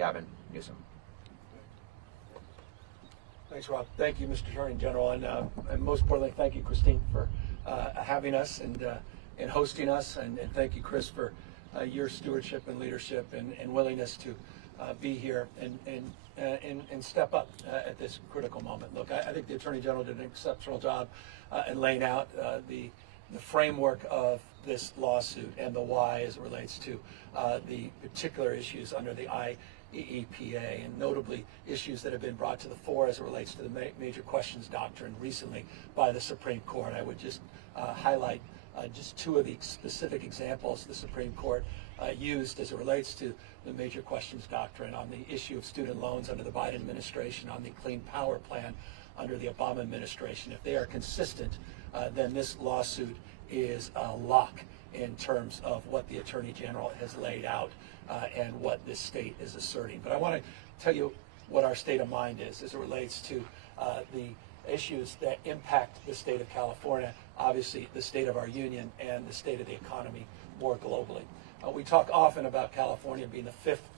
Gavin Newsom. Thanks, Rob. Thank you, Mr. Attorney General, and most importantly, thank you, Christine, for having us and hosting us, and thank you, Chris, for your stewardship and leadership and willingness to be here and step up at this critical moment. Look, I think the Attorney General did an exceptional job in laying out the framework of this lawsuit and the why as it relates to the particular issues under the EPA, and notably issues that have been brought to the fore as it relates to the major questions doctrine recently by the Supreme Court. I would just highlight just two of the specific examples the Supreme Court used as it relates to the major questions doctrine on the issue of student loans under the Biden administration, on the Clean Power Plan under the Obama administration. If they are consistent, then this lawsuit is a lock in terms of what the Attorney General has laid out and what this state is asserting. But I want to tell you what our state of mind is as it relates to the issues that impact the state of California, obviously the state of our union and the state of the economy more globally. We talk often about California being the fifth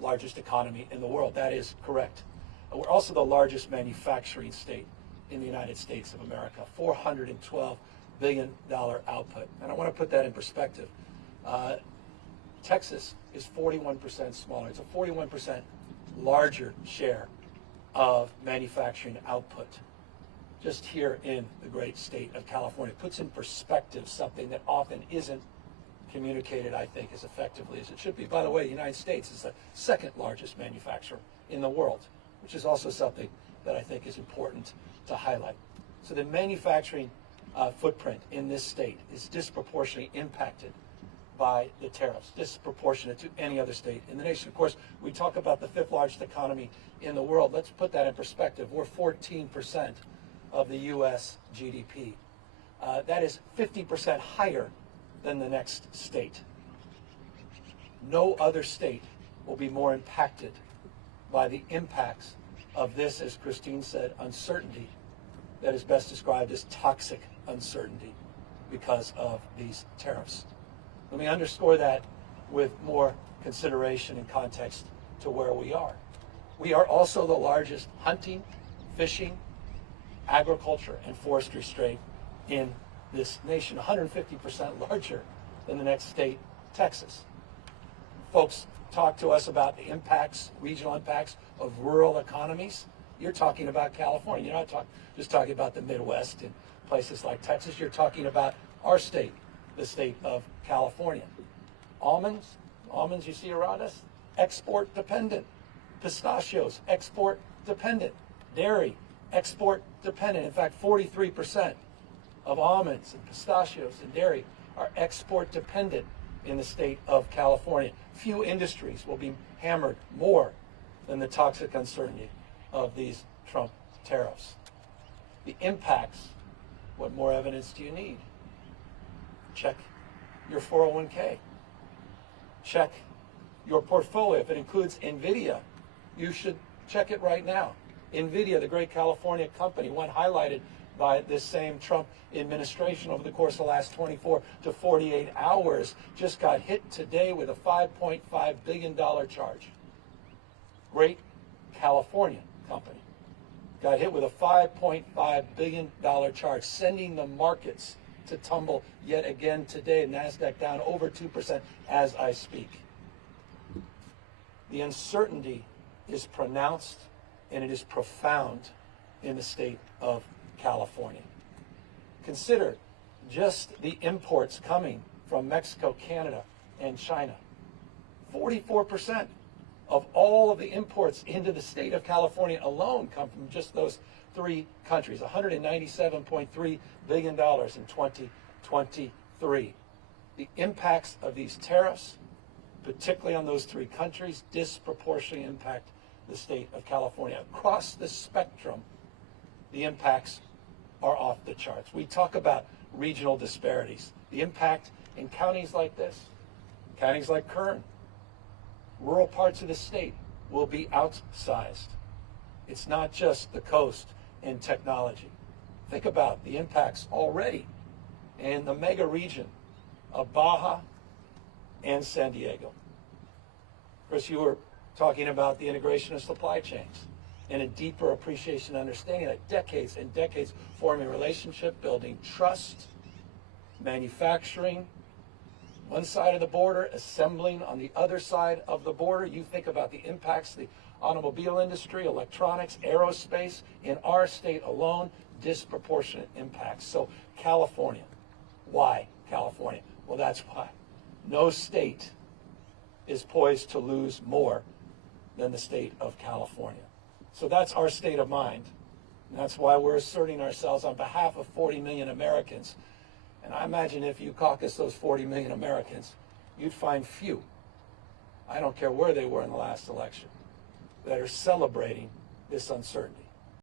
largest economy in the world. That is correct. We're also the largest manufacturing state in the United States of America, $412 billion output. And I want to put that in perspective. Texas is 41% smaller. It's a 41% larger share of manufacturing output just here in the great state of California. It puts in perspective something that often isn't communicated, I think, as effectively as it should be. By the way, the United States is the second largest manufacturer in the world, which is also something that I think is important to highlight. So the manufacturing footprint in this state is disproportionately impacted by the tariffs, disproportionate to any other state in the nation. Of course, we talk about the fifth largest economy in the world. Let's put that in perspective. We're 14% of the U.S. GDP. That is 50% higher than the next state. No other state will be more impacted by the impacts of this, as Christine said, uncertainty that is best described as toxic uncertainty because of these tariffs. Let me underscore that with more consideration and context to where we are. We are also the largest hunting, fishing, agriculture, and forestry state in this nation, 150% larger than the next state, Texas. Folks talk to us about the impacts, regional impacts of rural economies. You're talking about California. You're not just talking about the Midwest and places like Texas. You're talking about our state, the state of California. Almonds you see around us, export dependent. Pistachios, export dependent. Dairy, export dependent. In fact, 43% of almonds and pistachios and dairy are export dependent in the state of California. Few industries will be hammered more than the toxic uncertainty of these Trump tariffs. The impacts, what more evidence do you need? Check your 401k. Check your portfolio. If it includes NVIDIA, you should check it right now. NVIDIA, the great California company, one highlighted by this same Trump administration over the course of the last 24 to 48 hours, just got hit today with a $5.5 billion charge. Great California company got hit with a $5.5 billion charge, sending the markets to tumble yet again today. NASDAQ down over 2% as I speak. The uncertainty is pronounced and it is profound in the state of California. Consider just the imports coming from Mexico, Canada, and China. 44% of all of the imports into the state of California alone come from just those three countries, $197.3 billion in 2023. The impacts of these tariffs, particularly on those three countries, disproportionately impact the state of California. Across the spectrum, the impacts are off the charts. We talk about regional disparities. The impact in counties like this, counties like Kern, rural parts of the state will be outsized. It's not just the coast and technology. Think about the impacts already in the mega region of Baja and San Diego. Chris, you were talking about the integration of supply chains and a deeper appreciation and understanding that decades and decades forming relationship, building trust, manufacturing, one side of the border, assembling on the other side of the border. You think about the impacts, the automobile industry, electronics, aerospace, in our state alone, disproportionate impacts. So California, why California? Well, that's why. No state is poised to lose more than the state of California. So that's our state of mind. And that's why we're asserting ourselves on behalf of 40 million Americans. And I imagine if you caucus those 40 million Americans, you'd find few, I don't care where they were in the last election, that are celebrating this uncertainty.